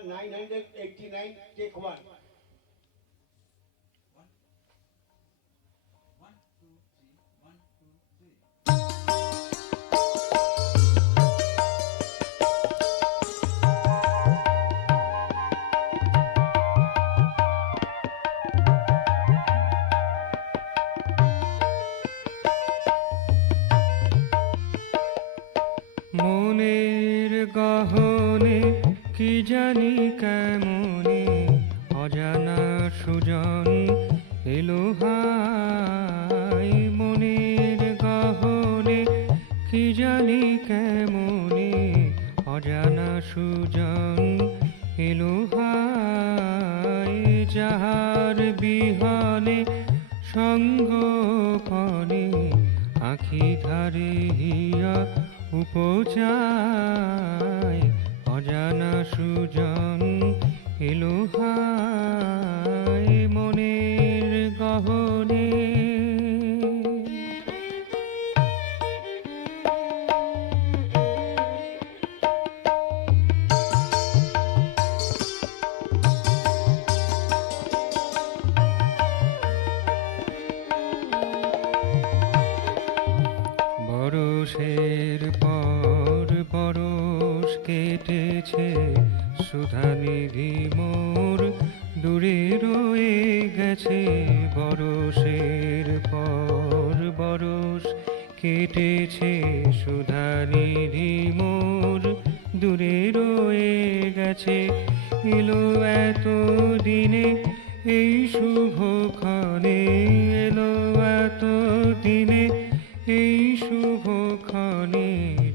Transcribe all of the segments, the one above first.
989 take 1. মনের গহনে কি জানি কেমনে অজানা সুজন এলো হায়। মনের গহনে কি জানি কেমনে অজানা সুজন এলো হায়। যাহার বিহনে সঙ্গপনে আখি ধারে হিয়া উপচায় অজানা সুজন এলো হায়। মনের গহনে বরষের পর বরষ কেটেছে সুধানিধি মোর দূরে রয়ে গেছে। বরষের পর বরষ কেটেছে সুধানিধি মোর দূরে রয়ে গেছে। এলো এত দিনে এই শুভক্ষণে, এলো এত দিনে এই শুভক্ষণে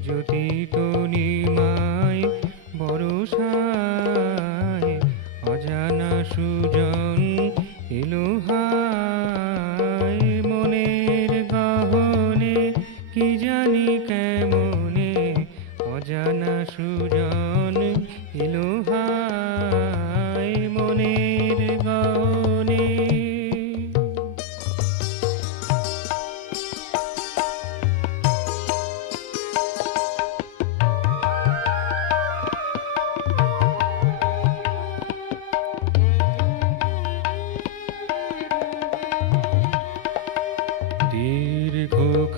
জ্যোতি তনিমায় বরষায় অজানা সুজন এলো হায়। মনের গহনে কি জানি কেমনে অজানা সুজন এলো হায়। মনের গহনে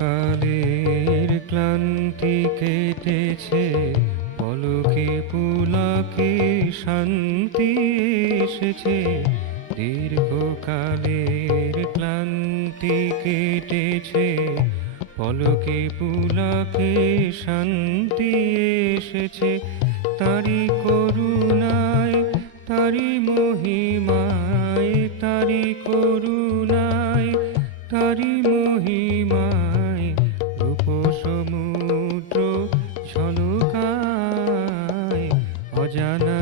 দীর্ঘকালের ক্লান্তি কেটেছে, পলকে পুলকে শান্তি এসেছে। দীর্ঘকালের ক্লান্তি কেটেছে, পলকে পুলকে শান্তি এসেছে। তারি করুণায় তারি মহিমায়, তারি করুণায় তারি মহিমায় রূপ সমুদ্র ঝলকায় অজানা